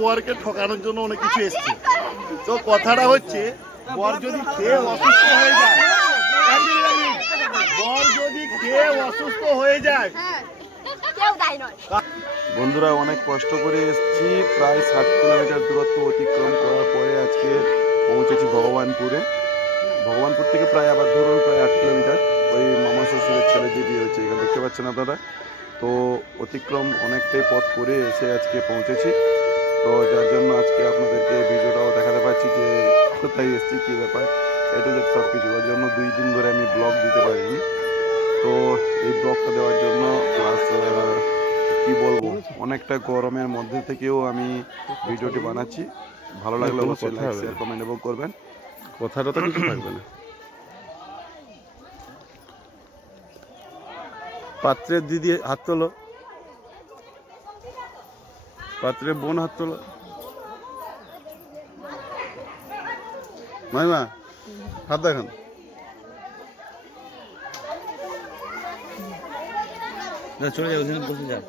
বরকে ঠকানোর জন্য অনেক কিছু এসছে। তো কথাটা হচ্ছে বর যদি খেয়ে অসুস্থ হয়ে যায়, বর যদি খেয়ে অসুস্থ হয়ে যায়, বন্ধুরা অনেক কষ্ট করে এসেছি, প্রায় 60 কিলোমিটার দূরত্ব অতিক্রম করার পরে আজকে পৌঁছেছি ভগবানপুরে। ভগবানপুর থেকে প্রায় আবার ধরুন প্রায় 8 কিলোমিটার, ওই মামা শ্বশুরের ছেলে যে বিয়ে হচ্ছে এখানে দেখতে পাচ্ছেন আপনারা। তো অতিক্রম অনেকটাই পথ করে এসে আজকে পৌঁছেছি। তো যার জন্য আজকে আপনাদেরকে ভিডিওটাও দেখাতে পাচ্ছি যে কোথায় এসেছি, কী ব্যাপার, এটা যে সব কিছু। ওর জন্য 2 দিন ধরে আমি ব্লগ দিতে পারিনি। তো এই ব্লগটা দেওয়ার জন্য প্লাস কি বলবো, অনেকটা গরমের মধ্যে থেকেও আমি ভিডিওটি বানাচ্ছি। ভালো লাগলে অবশ্যই লাইক শেয়ার কমেন্ট এবং করবেন। কথাটা তো কিছু থাকবে না। পাত্রের দিদি হাত তোলো, পাত্রের বোন হাত তোলো। মাইমা হাত দেখান। চলে যাও, ওখানে বসে যাও।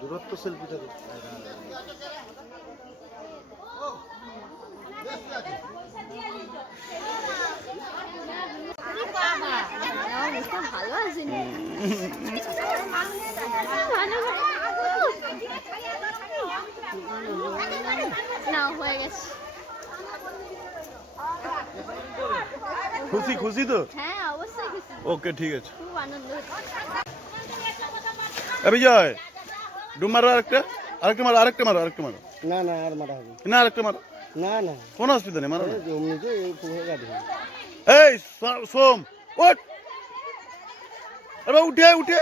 দূরত্ব সেলফিটা ভালো আছে না, হয়ে গেছে। খুশি খুশি তো? হ্যাঁ অবশ্যই খুশি। ওকে ঠিক আছে। খুব আনন্দ হচ্ছে। বিজয় ডুব মারো, আরেকটা আরেকটা মারো, আরেকটা মারো, আরেকটা মারো। না না আর মারা হবে না, আরেকটা মারো। না না কোনো অসুবিধা নেই, মারো না। এই এই সোম ওঠ, আরে উঠে উঠে।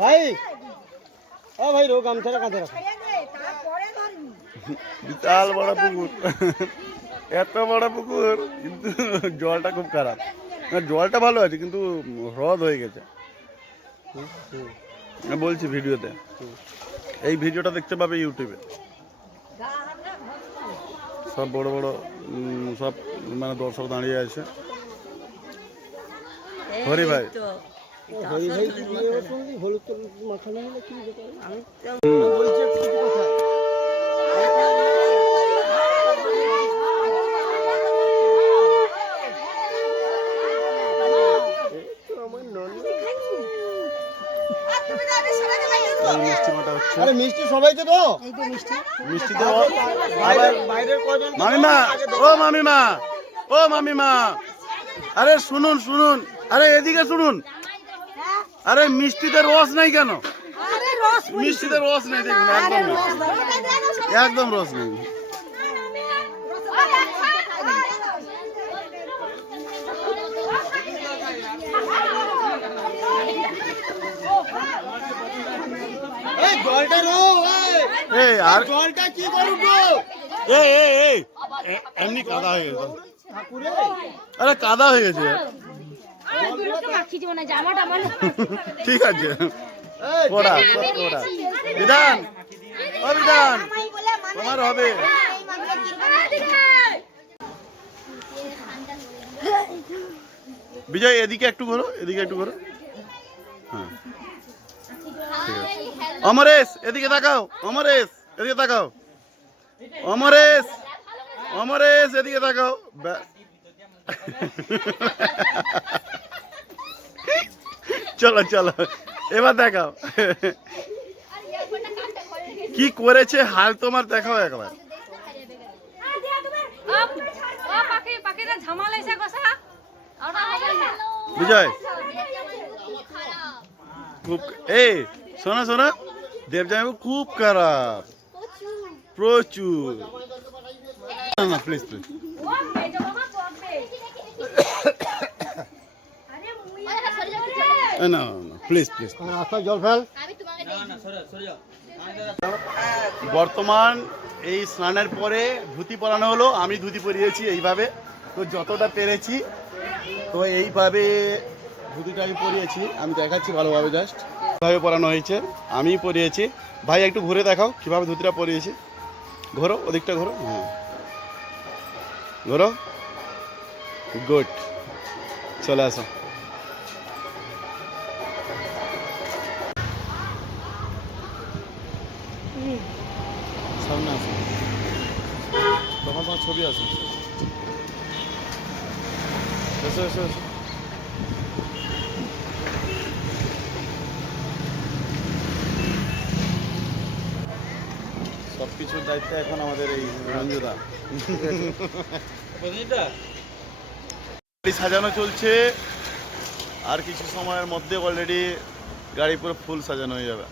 ভাই ও ভাই রো গামছাটা কাঁধে রাখো। বিশাল বড় পুকুর, এত বড় পুকুর, কিন্তু জলটা খুব খারাপ। না জলটা ভালো আছে কিন্তু হ্রদ হয়ে গেছে। বলছি ভিডিওতে, এই ভিডিওটা দেখতে পাবে ইউটিউবে। সব বড় বড় সব মানে দর্শক দাঁড়িয়ে আছে। হরি ভাই হলুদ মাখানো হলে কি আমি বলছি একটু কথা। আরে মিষ্টি সবাইকে তো, মিষ্টি তো মামিমা, ও মামিমা, ও মামিমা, আরে শুনুন শুনুন, আরে এদিকে শুনুন। আরে মিষ্টিতে রস নাই কেন? মিষ্টিতে রস নেই, দেখুন একদম নেই, একদম রস নেই। আর জলটা কি করব? এমনি কাদা হয়ে গেছে, আরে কাদা হয়ে গেছে। ঠিক আছে ওরা ওরা বিধান, ও বিধান তোমার হবে। বিজয় এদিকে একটু ঘোরো, এদিকে একটু ঘোরো। হ্যাঁ ঠিক আছে। অমরেশ এদিকে তাকাও, অমরেশ এদিকে তাকাও, অমরেশ, অমরেশ এদিকে তাকাও। চলো চলো এবার দেখাও কি করেছে হাল তোমার, দেখাও একবার। বিজয় খুব, এই শোনা শোনা, দেবজামাইবাবু খুব খারাপ, প্রচুর। না প্লিজ প্লিজ, না প্লিজ প্লিজ। জল ফেল। বর্তমান এই স্নানের পরে ধুতি পরানো হলো, আমি ধুতি পরিয়েছি এইভাবে। তো যতটা পেরেছি তো এইভাবে ধুতিটা আমি পরিয়েছি, আমি দেখাচ্ছি ভালোভাবে জাস্ট। ভাবে পরানো হয়েছে, আমি পরিয়েছি। ভাই একটু ঘুরে দেখাও কিভাবে ধুতিটা পরিয়েছি। ঘোরো, ওদিকটা ঘোরো, হ্যাঁ ঘোরো, গুড। চলে আসো। সামনে আসো, তখন তোমার ছবি আছে। এসো এসো এসো। সব কিছুর দায়িত্ব এখন আমাদের এই রঞ্জুদা। গাড়ি সাজানো চলছে, আর কিছু সময়ের মধ্যে অলরেডি গাড়ি পুরো ফুল সাজানো হয়ে যাবে।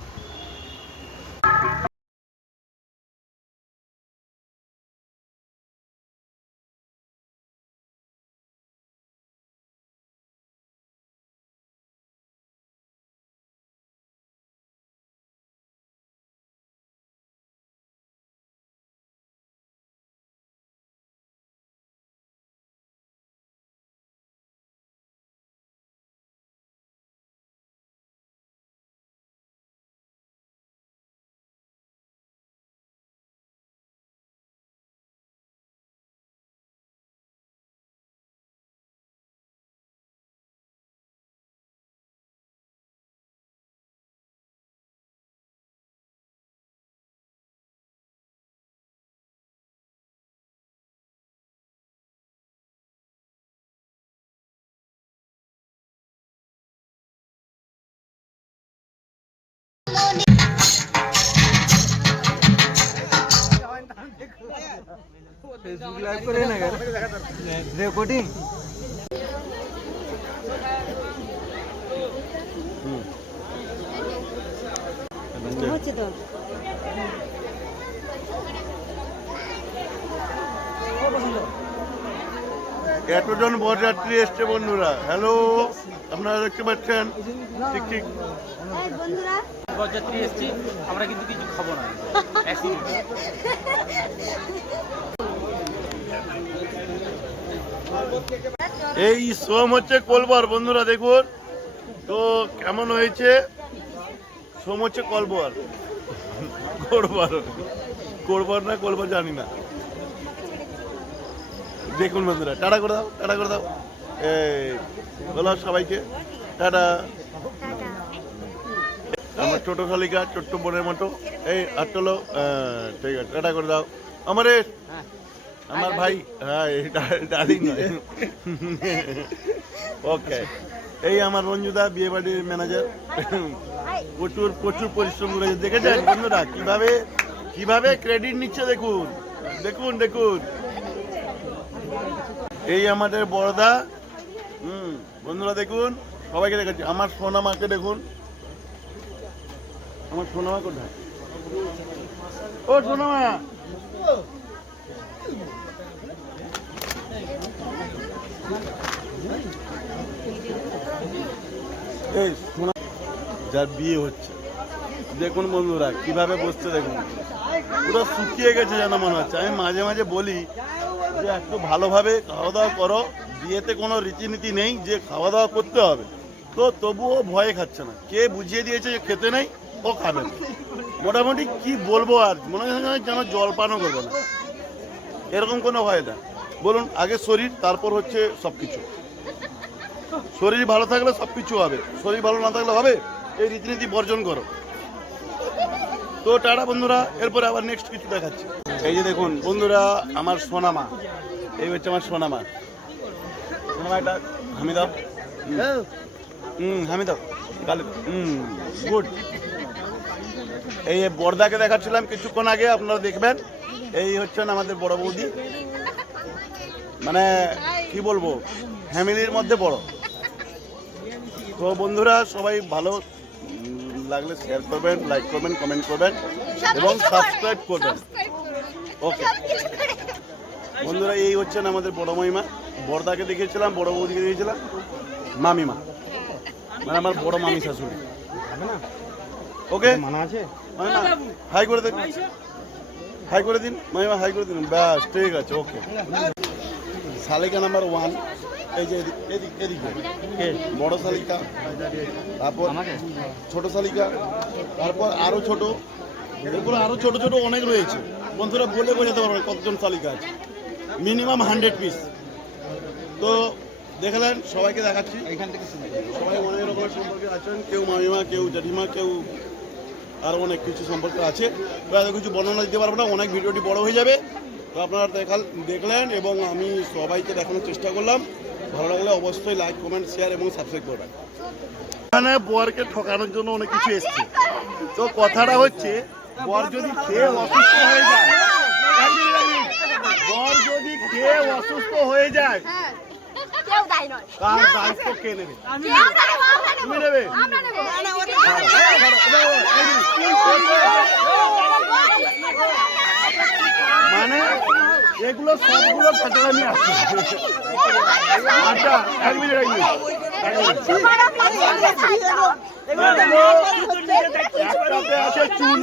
রেকর্ডিং হচ্ছে তো। এতজন বরযাত্রী এসছে বন্ধুরা। হ্যালো, আপনারা দেখতে পাচ্ছেন? ঠিক ঠিক। বন্ধুরা বরযাত্রী এসছি, আমরা কিন্তু কিছু খাবো না। এই সোম হচ্ছে কলবর বন্ধুরা, দেখুন তো কেমন হয়েছে। সোম হচ্ছে কলবর, কোরবর কোরবর না কলবর জানি না। দেখুন বন্ধুরা, টাটা করে দাও, টাটা করে দাও। এই বলো সবাইকে টাটা। আমার ছোট শালিকা ছোট্ট বোনের মতো, এই আর চলো, ঠিক আছে টাটা করে দাও। অমরেশ, আমার ভাই, হ্যাঁ ডার্লিং ওকে। এই আমার রঞ্জুদা, বিয়ে বাড়ির ম্যানেজার, প্রচুর প্রচুর পরিশ্রম করেছে। দেখেছেন বন্ধুরা কিভাবে কিভাবে ক্রেডিট নিচ্ছে, দেখুন দেখুন দেখুন। এই আমাদের বড়দা, বন্ধুরা দেখুন, সবাইকে দেখাচ্ছি। আমার সোনামাকে দেখুন, আমার সোনামা কোথায়? ও সোনামা, এই সোনা যার বিয়ে হচ্ছে, দেখুন বন্ধুরা কিভাবে বসছে, দেখুন পুরো শুকিয়ে গেছে যেন মনে হচ্ছে। আমি মাঝে মাঝে বলি যে একটু ভালোভাবে খাওয়া দাওয়া করো, বিয়েতে কোনো রীতিনীতি নেই যে খাওয়া দাওয়া করতে হবে, তো তবুও ভয়ে খাচ্ছে না। কে বুঝিয়ে দিয়েছে যে খেতে নেই, ও খাবে না। মোটামুটি কি বলবো, আর মনে হয় যেন জলপানও করবে না, এরকম কোনো ভয় না। বলুন, আগে শরীর, তারপর হচ্ছে সব কিছু। শরীর ভালো থাকলে সব কিছু হবে, শরীর ভালো না থাকলে হবে? এই রীতিনীতি বর্জন করো। তো টাটা বন্ধুরা, এরপরে আবার নেক্সট কিছু দেখাচ্ছি। এই যে দেখুন বন্ধুরা, আমার সোনামা, এই হচ্ছে আমার সোনামা। সোনামা একটা হামি দাও, হামি দাও, গুড। এই বড়দাকে দেখাচ্ছিলাম কিছুক্ষণ আগে, আপনারা দেখবেন। এই হচ্ছেন আমাদের বড় বৌদি, মানে কি বলবো, ফ্যামিলির মধ্যে বড়। তো বন্ধুরা সবাই ভালো লাগলে শেয়ার করবেন, লাইক করবেন, কমেন্ট করবেন এবং সাবস্ক্রাইব করবেন। ওকে বন্ধুরা, এই হচ্ছেন আমাদের বড় মামিমা। বড়দাকে দেখিয়েছিলাম, বড় বৌদিকে দেখিয়েছিলাম, মামিমা মানে আমার বড় মামি শাশুড়ি। ওকে, মানা আছে, হাই করে দিন, হাই করে দিন মামিমা, হাই করে দিন, ব্যাস ঠিক আছে। ওকে, শালিকা নাম্বার 1, এই যে এদিকে বড় শালিকা, তারপর ছোট শালিকা, তারপর আরো ছোট, এরপরে আরো ছোট ছোট অনেক রয়েছে। বন্ধুরা বলে বোঝাতে পারবে কতজন শালিকা আছে, মিনিমাম 100 পিস। তো দেখলেন, সবাইকে দেখাচ্ছি। সবাই অনেক রকমের সম্পর্কে আছেন, কেউ মামিমা, কেউ জেঠিমা, কেউ আরও অনেক কিছু সম্পর্কে আছে। তো এত কিছু বর্ণনা দিতে পারবো না, অনেক ভিডিওটি বড় হয়ে যাবে। তো আপনারা দেখলেন এবং আমি সবাইকে দেখানোর চেষ্টা করলাম। ভালো লাগলে অবশ্যই লাইক, কমেন্ট, শেয়ার এবং সাবস্ক্রাইব করবেন। এখানে বরকে ঠকানোর জন্য অনেক কিছু এসছে। তো কথাটা হচ্ছে, বর যদি খেয়ে অসুস্থ হয়ে যায়, বর যদি খেয়ে অসুস্থ হয়ে যায়, কেউ দায়ী নয়। তার দায়িত্ব কে নেবে? তুমি নেবে? মানে এগুলো সবগুলো ফাটালামি আছে। আচ্ছা, এক মিনিট। একটাতে আছে চুন,